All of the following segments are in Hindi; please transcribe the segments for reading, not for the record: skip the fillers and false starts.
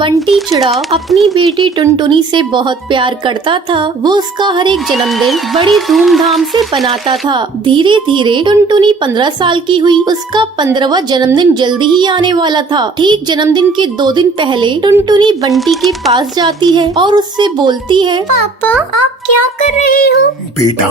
बंटी चिड़ा अपनी बेटी टुनटुनी से बहुत प्यार करता था। वो उसका हर एक जन्मदिन बड़ी धूमधाम से बनाता था। धीरे धीरे टुनटुनी 15 साल की हुई। उसका 15वां जन्मदिन जल्दी ही आने वाला था। ठीक जन्मदिन के 2 दिन पहले टुनटुनी बंटी के पास जाती है और उससे बोलती है, पापा आप क्या कर रहे हो? बेटा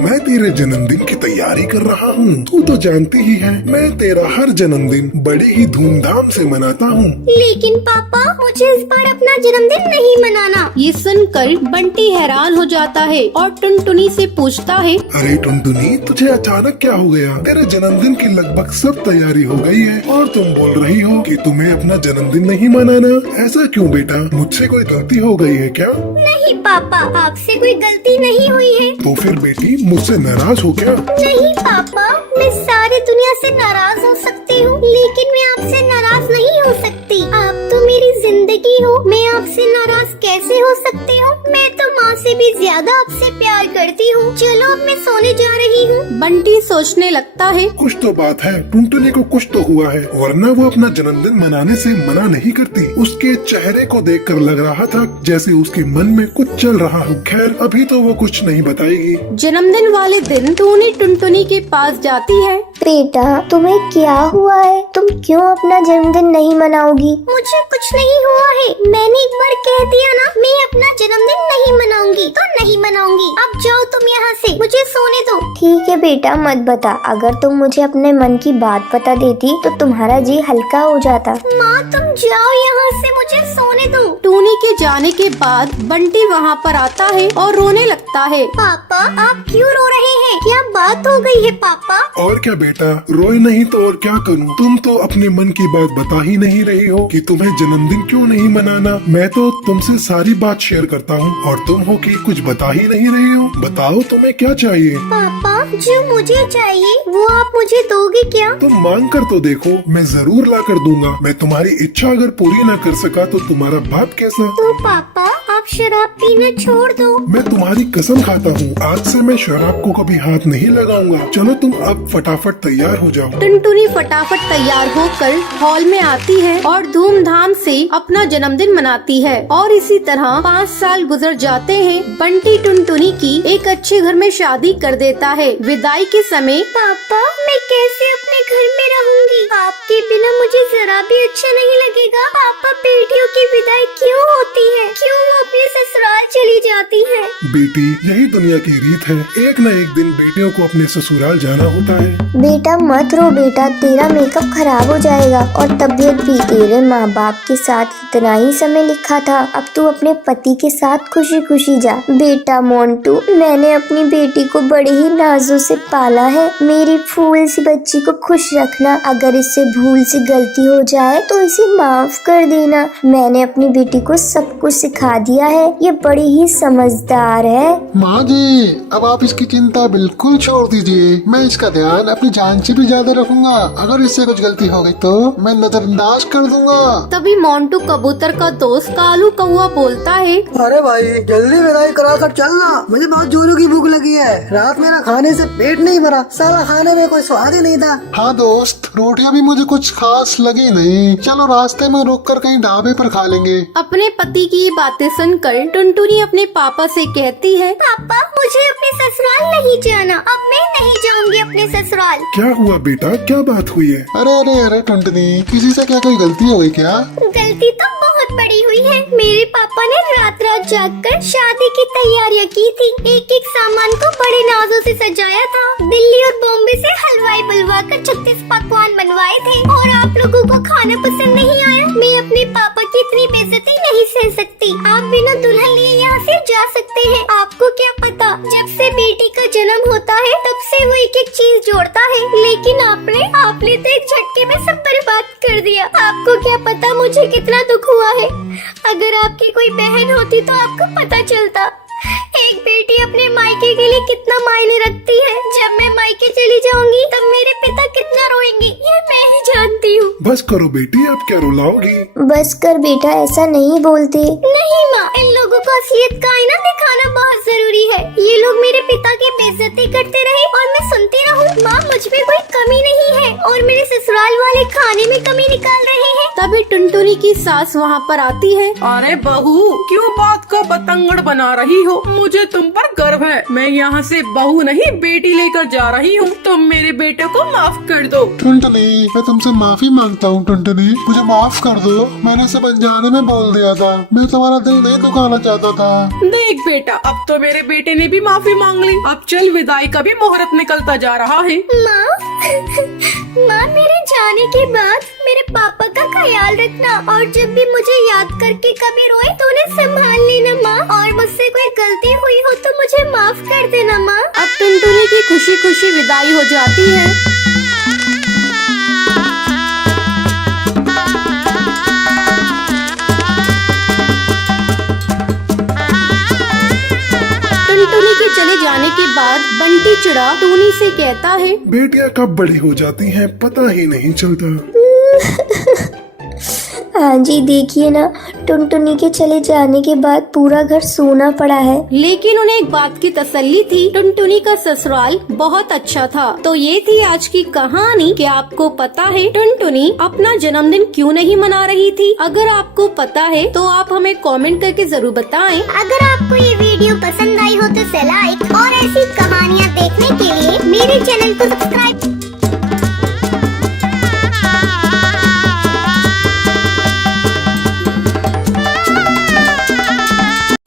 मैं तेरे जन्मदिन की तैयारी कर रहा हूँ। तू तो जानती ही है मैं तेरा हर जन्मदिन बड़ी ही धूमधाम से मनाता हूँ। लेकिन पापा मुझे इस बार अपना जन्मदिन नहीं मनाना। ये सुनकर बंटी हैरान हो जाता है और टुनटुनी से पूछता है, अरे टुनटुनी तुझे अचानक क्या हो गया? तेरे जन्मदिन की लगभग सब तैयारी हो गई है और तुम बोल रही हो कि तुम्हें अपना जन्मदिन नहीं मनाना। ऐसा क्यों बेटा? मुझसे कोई गलती हो गई है क्या? नहीं पापा आपसे कोई गलती नहीं हुई है। तो फिर बेटी मुझसे नाराज हो क्या? नहीं पापा मैं सारी दुनिया से नाराज हो सकती हूँ लेकिन मैं आपसे नाराज नहीं हो सकती। आप तो मेरी जिंदगी हो। मैं आपसे नाराज कैसे हो सकती हूँ? मैं तो माँ से भी ज्यादा आपसे प्यार करती हूँ। चलो अब मैं सोने जा रही हूँ। बंटी सोचने लगता है, कुछ तो बात है, टुनटुनी को कुछ तो हुआ है, वरना वो अपना जन्मदिन मनाने से मना नहीं करती। उसके चेहरे को देखकर लग रहा था जैसे उसके मन में कुछ चल रहा हो। खैर अभी तो वो कुछ नहीं बताएगी। जन्मदिन वाले दिन टूनी टुनटुनी के पास जाती है। बेटा तुम्हें क्या हुआ है? तुम क्यों अपना जन्मदिन नहीं मनाओगी? मुझे कुछ नहीं हुआ है। मैंने एक बार कह दिया ना मैं अपना जन्मदिन नहीं मनाऊंगी तो नहीं मनाऊंगी। अब जाओ तुम यहाँ से, मुझे सोने दो। ठीक है बेटा मत बता। अगर तुम मुझे अपने मन की बात बता देती तो तुम्हारा जी हल्का हो जाता। माँ तुम जाओ यहाँ से, मुझे सोने दो। टूनी के जाने के बाद बंटी वहाँ पर आता है और रोने लगता है। पापा आप क्यों रो रहे हैं? क्या बात हो गई है पापा? और क्या बेटा, रोए नहीं तो और क्या करूं? तुम तो अपने मन की बात बता ही नहीं रही हो कि तुम्हें जन्मदिन क्यों नहीं मनाना। मैं तो तुमसे सारी बात शेयर करता हूँ और तुम हो कि कुछ बता ही नहीं रही हो। बताओ तुम्हें क्या चाहिए? पापा जो मुझे चाहिए वो आप मुझे दोगे क्या? तुम मांग कर तो देखो, मैं जरूर ला कर दूंगा। मैं तुम्हारी इच्छा अगर पूरी न कर सका तो तुम्हारा बाप कैसा? तो पापा आप शराब पीना छोड़ दो। मैं तुम्हारी कसम खाता हूँ आज से मैं शराब को कभी हाथ नहीं लगाऊंगा। चलो तुम अब फटाफट तैयार हो जाओ। टुनटुनी फटाफट तैयार होकर हॉल में आती है और धूमधाम से अपना जन्मदिन मनाती है। और इसी तरह 5 साल गुजर जाते हैं। बंटी टुनटुनी की एक अच्छे घर में शादी कर देता है। विदाई के समय, पापा मैं कैसे अपने घर में रहूंगी? आपके बिना मुझे जरा भी अच्छा नहीं लगेगा। पापा बेटियों की विदाई क्यों होती है? क्यों वो अपने ससुराल चली जाती है? बेटी यही दुनिया की रीत है, एक न एक दिन बेटियों को अपने ससुराल जाना होता है। बेटा मत रो बेटा, तेरा मेकअप खराब हो जाएगा और तबीयत भी। तेरे माँ बाप के साथ इतना ही समय लिखा था, अब तू अपने पति के साथ खुशी खुशी जा। बेटा मोंटू मैंने अपनी बेटी को बड़े ही नाजों से पाला है। मेरी फूल सी बच्ची को खुश रखना। अगर इससे भूल से गलती हो जाए तो इसे माफ कर देना। मैंने अपनी बेटी को सब कुछ सिखा दिया है। ये बड़ी ही समझदार है। माँ जी अब आप इसकी चिंता बिल्कुल छोड़ दीजिए। मैं इसका ध्यान अपनी जान से भी ज्यादा रखूंगा। अगर इससे कुछ गलती हो गई तो मैं नजरअंदाज कर दूंगा। तभी मोंटू कबूतर का दोस्त कालू कौआ बोलता है, अरे भाई जल्दी विदाई करा कर चलना, मुझे बहुत जोरों की भूख लगी है। रात मेरा खाने से पेट नहीं भरा, साला खाने में कोई स्वाद ही नहीं था। हाँ दोस्त रोटियां भी मुझे कुछ खास लगी नहीं। चलो रास्ते में रुक कर कहीं ढाबे पर खा लेंगे। अपने पति की बातें सुनकर टुनटुनी अपने पापा से कहती है, पापा मुझे अपने ससुराल नहीं जाना। अब मैं नहीं जाऊंगी अपने ससुराल। क्या हुआ बेटा, क्या बात हुई है? अरे अरे अरे टुनटुनी किसी से क्या कोई गलती हो गई क्या? गलती तो बहुत बड़ी हुई है। मेरे पापा ने रात रात जागकर शादी की तैयारियां की थी। एक एक सामान को बड़े नाजों से सजाया था। दिल्ली और बॉम्बे से हलवाई बुलवा कर 36 पकवान बनवाए थे और आप लोगों को खाना पसंद नहीं आया। मैं अपने पापा की इतनी बेइज्जती नहीं सह सकती। आप बिना दुल्हन लिए यहाँ से जा सकते हैं। आपको क्या पता, जब से बेटी का जन्म होता है तब से वो एक एक चीज जोड़ता है, लेकिन आपने तो एक झटके में सब बर्बाद कर दिया। आपको क्या पता मुझे कितना दुख हुआ है। अगर आपकी कोई बहन होती तो आपको पता चलता। एक बेटी अपने मायके के लिए कितना मायने रखती है। जब मैं मायके चली जाऊंगी तब मेरे पिता कितना रोएंगे ये मैं ही जानती हूँ। बस करो बेटी, अब क्या रुलाओगी? बस कर बेटा, ऐसा नहीं बोलते। नहीं माँ, इन लोगों को असलियत का आईना दिखाना बहुत जरूरी है। ये लोग मेरे पिता की बेइज्जती करते रहे और मैं सुनती रहूँ। माँ मुझ में कोई कमी नहीं है और मेरे ससुराल वाले खाने में कमी निकाल रहे हैं। तभी टुनटुनी की सास वहाँ पर आती है। अरे बहू, क्यों बात को बतंगड़ बना रही हो? मुझे तुम पर गर्व है। मैं यहाँ से बहू नहीं बेटी लेकर जा रही हूँ। तुम मेरे बेटे को माफ कर दो। टुनटुनी, मैं तुमसे माफी मांगता हूँ टुनटुनी, मुझे माफ कर दो। मैंने सब अनजाने में बोल दिया था। मैं तुम्हारा दिल नहीं दुखाना चाहता था। देख बेटा, अब तो मेरे बेटे ने भी माफी मांग ली। अब चल, विदाई का भी मुहूर्त निकलता जा रहा है। माँ मेरे जाने के बाद मेरे पापा का ख्याल रखना, और जब भी मुझे याद करके कभी रोए तो उन्हें संभाल लेना माँ। और मुझसे कोई गलती हुई हो तो मुझे माफ कर देना माँ। अब टुनटुनी की खुशी खुशी विदाई हो जाती है। टुनटुनी के चले जाने के बाद बंटी चिड़ा टूनी से कहता है, बेटियां कब बड़ी हो जाती हैं पता ही नहीं चलता। हाँ जी, देखिए ना, टुनटुनी के चले जाने के बाद पूरा घर सोना पड़ा है। लेकिन उन्हें एक बात की तसल्ली थी, टुनटुनी का ससुराल बहुत अच्छा था। तो ये थी आज की कहानी। क्या आपको पता है टुनटुनी अपना जन्मदिन क्यों नहीं मना रही थी? अगर आपको पता है तो आप हमें कमेंट करके जरूर बताएं। अगर आपको ये वीडियो पसंद आई हो तो लाइक, और ऐसी कहानियाँ देखने के लिए मेरे चैनल को सब्सक्राइब।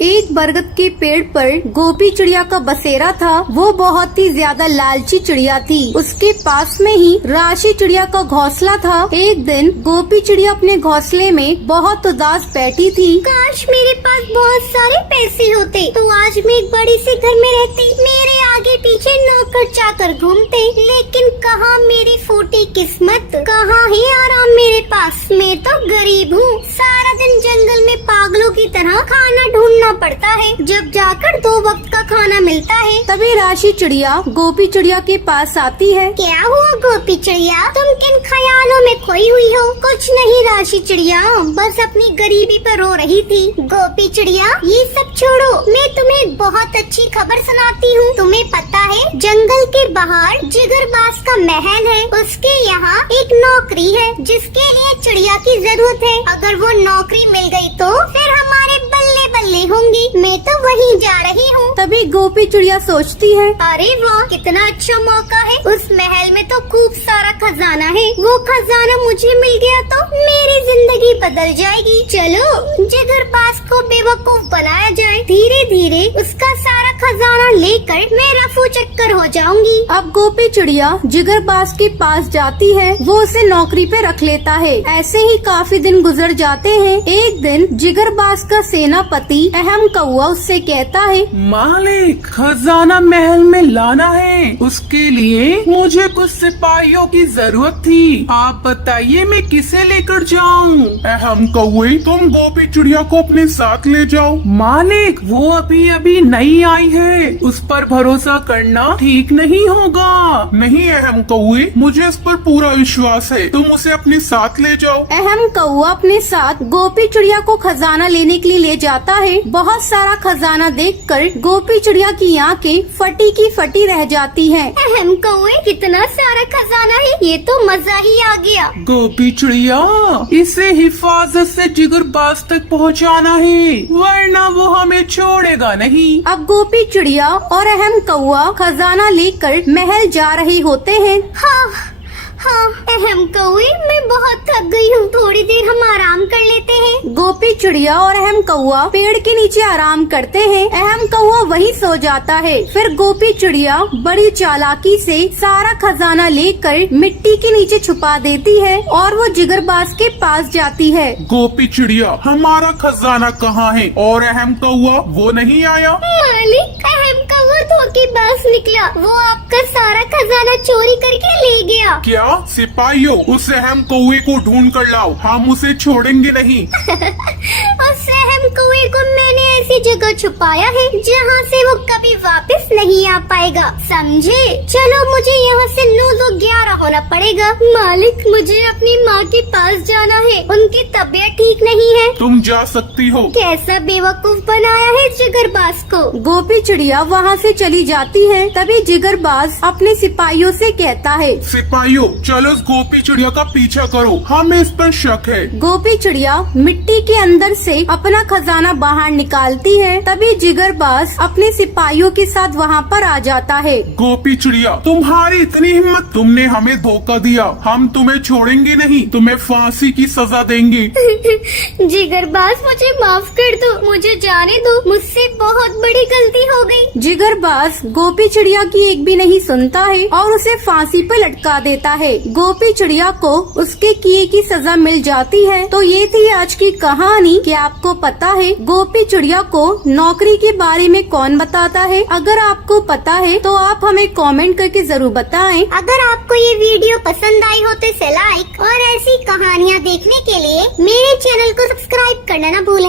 एक बरगद के पेड़ पर गोपी चिड़िया का बसेरा था। वो बहुत ही ज्यादा लालची चिड़िया थी। उसके पास में ही राशि चिड़िया का घोंसला था। एक दिन गोपी चिड़िया अपने घोंसले में बहुत उदास बैठी थी। काश मेरे पास बहुत सारे पैसे होते तो आज मैं एक बड़ी सी घर में रहती। मेरे आगे पीछे नौकर चाकर घूमते, लेकिन कहाँ मेरी फूटी किस्मत, कहाँ है आराम मेरे पास। मैं तो गरीब हूँ। सारा दिन जंगल में पागलों की तरह खाना ढूंढना पड़ता है, जब जाकर 2 वक्त का खाना मिलता है। तभी राशि चिड़िया गोपी चिड़िया के पास आती है। क्या हुआ गोपी चिड़िया, तुम किन ख्यालों में खोई हुई हो? कुछ नहीं राशि चिड़िया, बस अपनी गरीबी पर रो रही थी। गोपी चिड़िया, ये सब छोड़ो, मैं तुम्हें एक बहुत अच्छी खबर सुनाती हूँ। तुम्हें पता है जंगल के बाहर जिगरबाज का महल है। उसके यहाँ एक नौकरी है जिसके लिए चिड़िया की जरूरत है। अगर वो नौकरी मिल गई तो फिर हमारे बल्ले बल्ले होंगी। मैं तो वहीं जा रही हूँ। तभी गोपी चिड़िया सोचती है, अरे वाह, कितना अच्छा मौका है। उस महल में तो खूब सारा खजाना है। वो खजाना मुझे मिल गया तो मेरी जिंदगी बदल जाएगी। चलो जिगरबाज को बेवकूफ बनाया जाए। धीरे धीरे उसका सारा खजाना लेकर मैं रफू चक्कर हो जाऊंगी। अब गोपी चिड़िया जिगरबाज के पास जाती है। वो उसे नौकरी पे रख लेता है। ऐसे ही काफी दिन गुजर जाते हैं। एक दिन जिगरबाज का सेनापति अहम कौआ उससे कहता है, मालिक, खजाना महल में लाना है। उसके लिए मुझे कुछ सिपाहियों की जरूरत थी। आप बताइए मैं किसे लेकर जाऊं? अहम कौए, तुम गोपी चिड़िया को अपने साथ ले जाओ। मालिक, वो अभी अभी नई आई है। उस पर भरोसा करना ठीक नहीं होगा। नहीं अहम कौए, मुझे इस पर पूरा विश्वास है। तुम उसे अपने साथ ले जाओ। अहम कौआ अपने साथ गोपी चिड़िया को खजाना लेने के लिए ले जाता है। बहुत सारा खजाना देखकर गोपी चिड़िया की आंखें फटी की फटी रह जाती हैं। अहम कौए, कितना सारा खजाना है, ये तो मजा ही आ गया। गोपी चिड़िया, इसे हिफाजत से जिगरबाज तक पहुंचाना है, वरना वो हमें छोड़ेगा नहीं। अब गोपी चिड़िया और अहम कौआ खजाना लेकर महल जा रहे होते हैं। हाँ, अहम कौए, मैं बहुत थक गई हूँ। थोड़ी देर हम आराम कर लेते हैं। गोपी चिड़िया और अहम कौआ पेड़ के नीचे आराम करते हैं। अहम कौआ वहीं सो जाता है। फिर गोपी चिड़िया बड़ी चालाकी से सारा खजाना लेकर मिट्टी के नीचे छुपा देती है और वो जिगरबाज के पास जाती है। गोपी चिड़िया, हमारा खजाना कहाँ है? और अहम कौआ वो नहीं आया? मालिक, अहम कौआ धोखेबाज निकला। वो आपका सारा खजाना चोरी करके ले गया। क्या? सिपाहियों, उस अहम कौए को ढूंढ कर लाओ, हम उसे छोड़ेंगे नहीं। उस अहम कौवे को मैंने ऐसी जगह छुपाया है जहाँ से वो कभी वापस नहीं आ पाएगा, समझे? चलो मुझे यहाँ से 9:11 होना पड़ेगा। मालिक, मुझे अपनी माँ के पास जाना है, उनकी तबीयत ठीक नहीं है। तुम जा सकती हो। कैसा बेवकूफ बनाया है जिगरबाज को। गोपी चिड़िया वहाँ से चली जाती है। तभी जिगरबाज अपने सिपाहियों से कहता है, सिपाहियों, चलो इस गोपी चिड़िया का पीछा करो, हमें इस पर शक है। गोपी चिड़िया मिट्टी के अंदर से अपना खजाना बाहर निकालती है। तभी जिगरबाज अपने सिपाहियों के साथ वहाँ पर आ जाता है। गोपी चिड़िया, तुम्हारी इतनी हिम्मत, तुमने हमें धोखा दिया, हम तुम्हें छोड़ेंगे नहीं, तुम्हें फांसी की सजा देंगे। जिगरबाज, मुझे माफ कर दो, मुझे जाने दो, मुझसे बहुत बड़ी गलती हो गई। जिगरबाज गोपी चिड़िया की एक भी नहीं सुनता है और उसे फांसी पर लटका देता है। गोपी चिड़िया को उसके किए की सजा मिल जाती है। तो ये थी आज की कहानी। क्या आपको पता है गोपी चिड़िया को नौकरी के बारे में कौन बताता है? अगर आपको पता है तो आप हमें कमेंट करके जरूर बताएं। अगर आपको ये वीडियो पसंद आई हो तो इसे लाइक और ऐसी कहानियाँ देखने के लिए मेरे चैनल को सब्सक्राइब करना न भूलें।